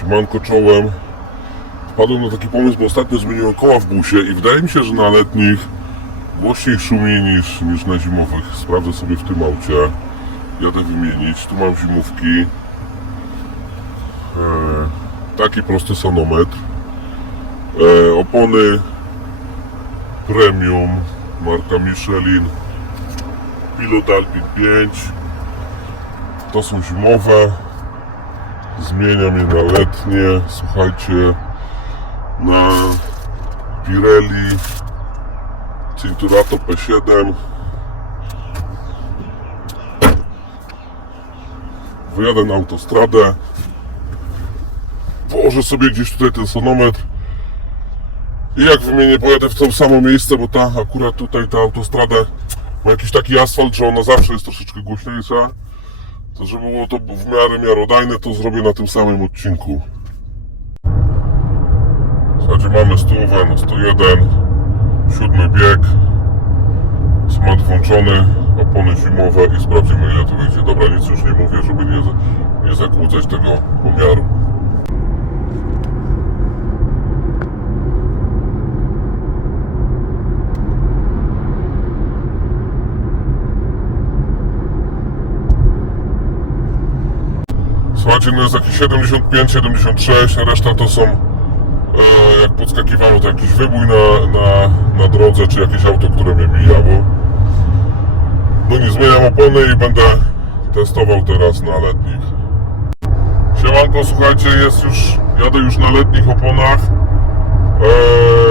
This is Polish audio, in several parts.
Siemanko czołem. Wpadłem na taki pomysł, bo ostatnio zmieniłem koła w busie i wydaje mi się, że na letnich głośniej szumi niż, niż na zimowych. Sprawdzę sobie w tym aucie. Jadę wymienić. Tu mam zimówki. E, taki prosty sonometr. E, opony premium marka Michelin. Pilot Alpin 5. To są zimowe. Zmieniam je na letnie. Słuchajcie, na Pirelli Cinturato P7. Wyjadę na autostradę. Położę sobie gdzieś tutaj ten sonometr. I jak wymienię, pojadę w to samo miejsce, bo ta akurat tutaj ta autostrada ma jakiś taki asfalt, że ona zawsze jest troszeczkę głośniejsza. To żeby było to w miarę miarodajne, to zrobię na tym samym odcinku. Słuchajcie, mamy stówę na 101, siódmy bieg, smart włączony, opony zimowe i sprawdzimy ile to wyjdzie. Dobra, nic już nie mówię, żeby nie, nie zakłócać tego pomiaru. Słuchajcie, no jest jakieś 75, 76, a reszta to są e, jak podskakiwało to jakiś wybój na, na, na drodze, czy jakieś auto, które mnie mijało. No nie zmieniam opony i będę testował teraz na letnich. Siemanko, słuchajcie, jest już, jadę już na letnich oponach.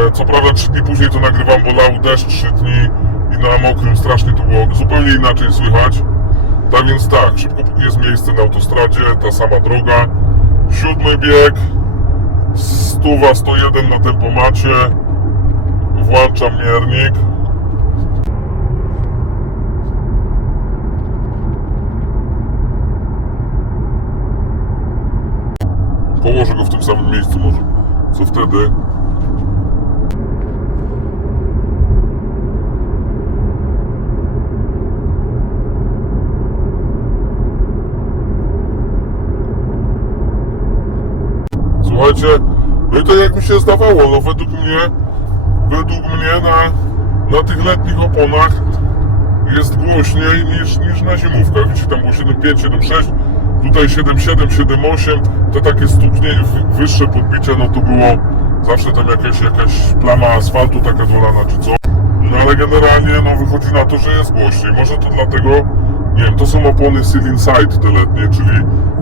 E, co prawda 3 dni później to nagrywam, bo lał deszcz 3 dni i na mokrym strasznie to było zupełnie inaczej słychać. Tak więc tak, szybko jest miejsce na autostradzie, ta sama droga. Siódmy bieg, stuwa 101 na tempomacie. Włączam miernik. Położę go w tym samym miejscu może. Co wtedy? Słuchajcie, no i to jak mi się zdawało, no według mnie, według mnie na, na tych letnich oponach jest głośniej niż, niż na zimówkach. Widzicie, tam było 7.5, 7.6, tutaj 7.7, 7.8, te takie stuknie, wy- wyższe podbicia, no to było zawsze tam jakaś, jakaś plama asfaltu taka dolana czy co. No ale generalnie no wychodzi na to, że jest głośniej. Może to dlatego, nie wiem, to są opony Seal Inside te letnie, czyli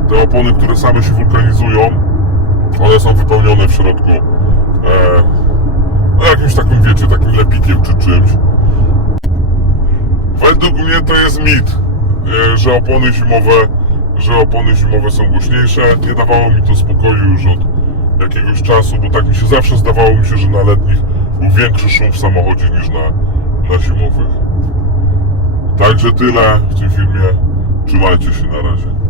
te opony, które same się wulkanizują. One są wypełnione w środku e, no jakimś takim, wiecie, takim lepikiem czy czymś. Według mnie to jest mit, e, że opony zimowe, że opony zimowe są głośniejsze. Nie dawało mi to spokoju już od jakiegoś czasu, bo tak mi się zawsze zdawało mi się, że na letnich był większy szum w samochodzie niż na, na zimowych. Także tyle w tym filmie. Trzymajcie się na razie.